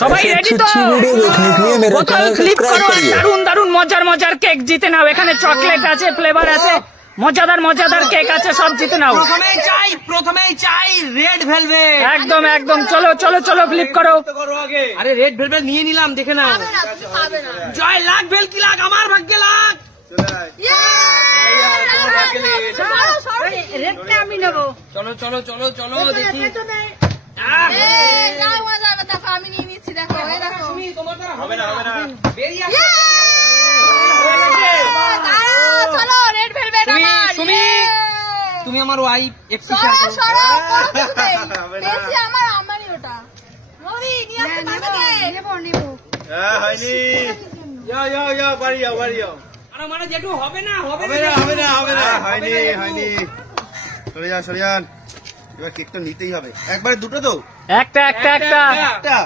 সবাই রেডি তো? বোতল ফ্লিপ করো, দারুন দারুন মজার মজার কেক জিতে নাও। এখানে চকলেট আছে, ফ্লেভার আছে, মজাদার মজাদার কেক আছে, সব জিতে নাও। প্রথমেই চাই রেড ভেলভেট। একদম একদম, চলো চলো চলো ফ্লিপ করো। আরে রেড ভেলভেট নিয়ে নিলাম, দেখে নাও। জয় লাখ ভেল কি লাখ, আমার ভাগ্যে লাখ। আমি নেবো। চলো চলো চলো চলো দেখি। আমি নিয়ে নিচ্ছি, দেখো হবে না হবে না, বেরিয়ে আসো। চলো রেড ভেলভেট আমার। তুমি আমার ওয়াইফ, একটু আমারই ওটা। রবি নিয়ে আসতে পারবে কে? নেবো নেবো। হয়নি, যাও বাড়ি যাও বাড়ি যাও। আরে মানে যেটু হবে না হবে হবে না হবে না হবে না, হয়নি হয়নি, সরে যান। এবার কেক তো নিতেই হবে। একবারে দুটো তো? একটা একটা একটা একটা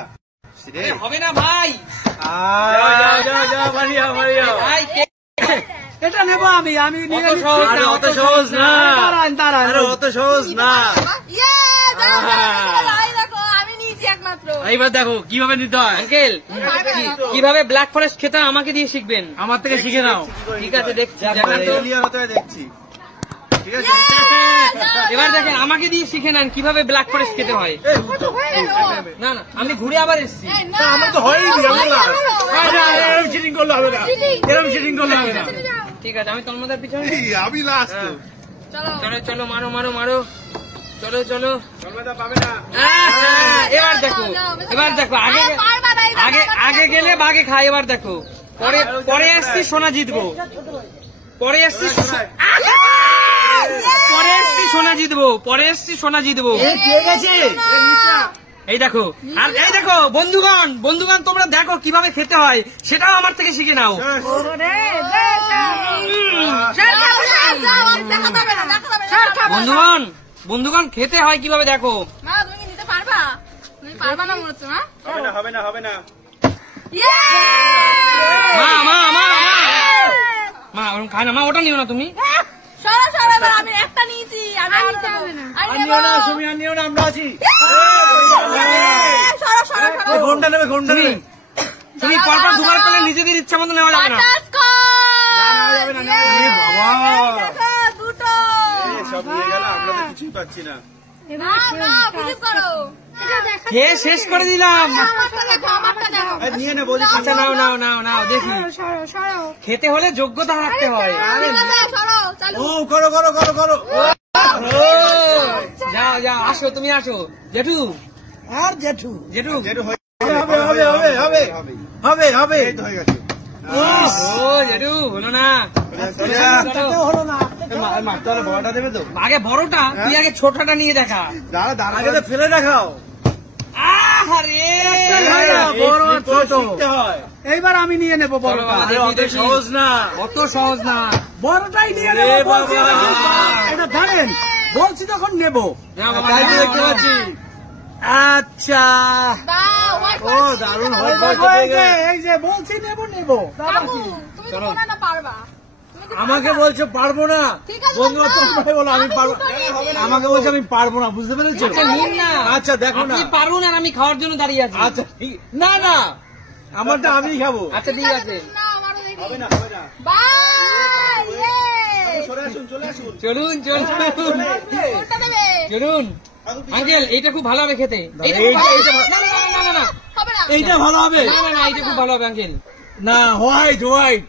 হবে না ভাই। যাও বাড়ি যাও বাড়ি যাও। ভাই এটা নেবো আমি, আমি নিয়ে নিচ্ছি। আরে অত সহজ না, আরে অত সহজ না। দেখো আমি নিয়েছি একমাত্র। এইবার দেখো কিভাবে নিতে হয়। আঙ্কেল কিভাবে ব্ল্যাক ফরেস্ট খেতে হয় আমাকে দিয়ে শিখবেন, আমার থেকে শিখে নাও। ঠিক আছে দেখছি, দেখছি। ঠিক আছে, এবার দেখেন আমাকে দিয়ে শিখে নেন কিভাবে ব্ল্যাক ফরেস্ট খেতে হয়। না না আমি ঘুরে আবার এসেছি। আমার তো হয়নি। চিটিং করলে হবে না, এরকম চিটিং করলে হবে না। ঠিক আছে আমি তন্ময়ের পিছনে। আমি লাস্ট। চলো চলো মারো মারো মারো, চলো চলো। পাবে না। এবার দেখো, এবার দেখো আগে আগে আগে গেলে বাঘে খায়। এবার দেখো পরে পরে আসছি সোনা জিতবো, পরে আসছি পরে আসছি সোনা জিতবো, পরে আসছি সোনা জিতবো। এই দেখো, আর এই দেখো বন্ধুগণ, বন্ধুগণ তোমরা দেখো কিভাবে খেতে হয়, সেটাও আমার থেকে শিখে নাও। বন্ধুগণ বন্ধুগণ খেতে হয় কিভাবে দেখো। মা তুমি কি নিতে পারবা? তুমি পারবা না মনে হচ্ছে। মা হবে না হবে না হবে না। মা মা মা মা ওরকম খায় না মা, ওটা নিও না তুমি। সরো সরো, এবার আমি একটা নিয়েছি। আমি নিতে হবে না, তুমি আর নিও না, আমরা আছি। সরো সরো সরো। ঘন্টা নেবে ঘন্টা নেবে। তুমি পরপর দুবার পেলে নিজেদের ইচ্ছা মতো নেওয়া যাবে না। দুটো সব নিয়ে গেল, আমরা তো কিছুই পাচ্ছি না। না না প্লিজ করো। খেয়ে শেষ করে দিলাম। আমারটা দেখো, আমারটা দেখো। নিয়ে নে বলি। আচ্ছা নাও নাও নাও নাও দেখি। সরো সরো। খেতে হলে যোগ্যতা রাখতে হয়। সরো চলো। ও করো করো করো করো। যাও যাও আসো, তুমি আসো জেঠু। আর জেঠু জেঠু যেটু হবে হবে হবে হবে হবে হবে, এই তো হয়ে গেছে। ও জেঠু হলো না, হলো না। মারতে হলে বড়টা দেবে তো? আগে বড়টা, তুই আগে ছোটটা নিয়ে দেখা। দাঁড়া দাঁড়া, আগে তো ফেলে দেখাও। এইবার আমি নিয়ে নেবো বড়টা। অত সহজ না, অত সহজ না। বড়টাই নিয়ে নেবো বলছি। এটা ধরেন বলছি তখন নেবো। তাই তো দেখতে পাচ্ছি। আচ্ছা ও দারুণ হয়। এই যে বলছি নেবো নেবো। তুমি তো মনে না পারবা। আমাকে বলছো পারবো না, বন্ধু তোমায় বলো আমি পারবো। আমাকে বলছো আমি পারবো না, বুঝতে পেরেছো? আচ্ছা নিন না। আচ্ছা দেখো না, আপনি পারুন আর আমি খাওয়ার জন্য দাঁড়িয়ে আছি। আচ্ছা না না, আমারটা আমি খাবো। আচ্ছা ঠিক আছে না আমারও দেখি। হবে না হবে না। বাই চলে আসুন চলে আসুন। চলুন চলুন কোনটা দেবে? চলুন। আঙ্কেল এইটা খুব ভালো হবে খেতে। এইটা খুব ভালো হবে। না না না না না হবে না। এইটা ভালো হবে না না না এইটা খুব ভালো হবে আঙ্কেল। না, হোয়াইট হোয়াইট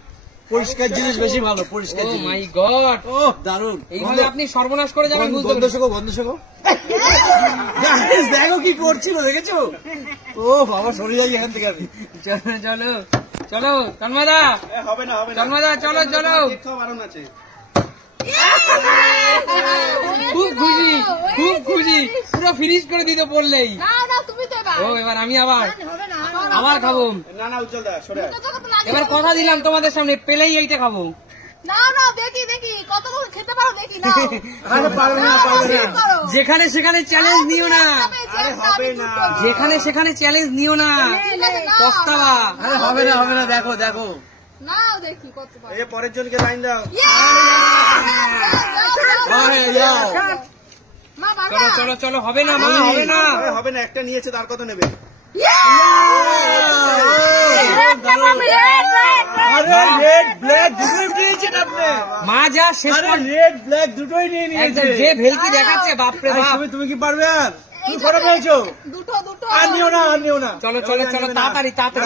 পরিষ্কার জিনিস বেশি ভালো, পরিষ্কার ও জিনিস। মাই গড, ও দারুন। এইভাবে আপনি সর্বনাশ করে যাবেন বুঝতে বন্ধ পেরেছি। শেখো বন্ধ শেখো। দেখো কি করছিল, দেখেছো? ও বাবা সরে যাই এখান থেকে আমি। চলো চলো চলো তন্ময়দা, হবে না হবে না। তন্ময়দা চলো চলো। খাওয়া বারণ আছে। খুব খুশি খুব খুশি, পুরো ফিনিশ করে দিতে বললেই। না না তুমি তো এবার। ও এবার আমি আবার হবে না। আবার খাবো। না না উজ্জ্বল দা সরে আয়। এবার কথা দিলাম তোমাদের সামনে পেলেই এইটা খাবো। না না দেখি দেখি কতক্ষণ খেতে পারো দেখি না। আরে পারবে না পারবে না। যেখানে সেখানে চ্যালেঞ্জ নিও না, আরে হবে না। যেখানে সেখানে চ্যালেঞ্জ নিও না, পস্তাবা। আরে হবে না, দেখো দেখো। নাও দেখি কত পারো। এই পরের জনকে লাইন দাও। মা চলো বাবা চলো চলো, হবে না মা হবে না। হবে না, একটা নিয়েছে তার কত নেবে? দুটোই নিয়েছেন আপনি। মা যা শেষ আরে করে রেড ব্ল্যাক দুটোই নিয়ে একদম নিয়েছে। যে ভেলকি দেখাচ্ছে বাপরে এই বাপ। ছবি তুমি কি পারবে আর? তুমি ফটো পেয়েছো? দুটো দুটো আর নিও না, আর নিও না। চলো চলো চলো তাড়াতাড়ি তাড়াতাড়ি।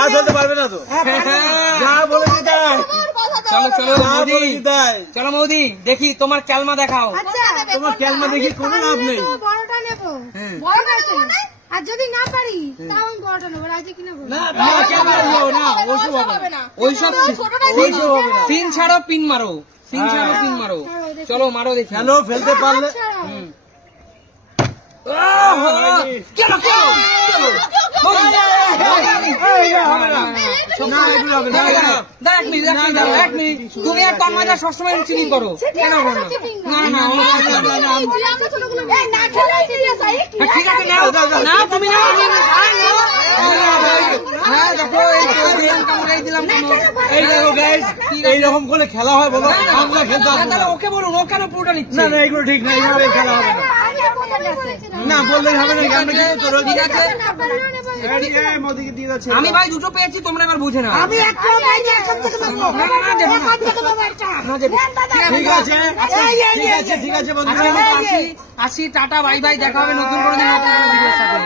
আর ধরতে পারবে না তো। যা বলেছি তাই। চলো চলো যা মোদি, বলেছি তাই। চলো মোদি দেখি তোমার ক্যালমা দেখাও। আচ্ছা তোমার ক্যালমা দেখি কোনো লাভ নেই। বড়টা নেবো হুম। বড় আছে আর যদি না পারি তাও আমি বড়টা নেবো রাজি কিনা বলো না, না, ক্যালমা নিও না, ওসব হবে না। ওইসব সিন ছাড়ো পিন মারো, সিন ছাড়ো পিন মারো। চলো মারো দেখি। কেন ফেলতে পারলে? কেন কেন তুমি আর তন্ময়দা সবসময় চিনি করো কেন করো না? না না না ঠিক আছে নাও নাও তুমি নাও হ্যাঁ দেখো এই কামড়াই দিলাম এই দেখো গাইস, এইরকম করে খেলা হয় বাবা, আমরা খেলতে হবে না। তাহলে ওকে বলুন ও কেন পুরোটা নিচ্ছে? না না, এগুলো ঠিক না, এইভাবে খেলা হবে না। না বললেই হবে না, আমরা কি করব? ঠিক আছে এই মোদিকে দিয়ে যাচ্ছে। আমি ভাই দুটো পেয়েছি তোমরা এবার বুঝে নাও। আমি একটা পাইনি এখন থেকে নেবো না, না, না, দেবো না। এখন থেকে নেবো একটা না, দেবো। ঠিক আছে, ঠিক আছে, ঠিক আছে বন্ধু। আসি টাটা বাই বাই, দেখা হবে নতুন কোনো দিন নতুন কোনো ভিডিওর সাথে।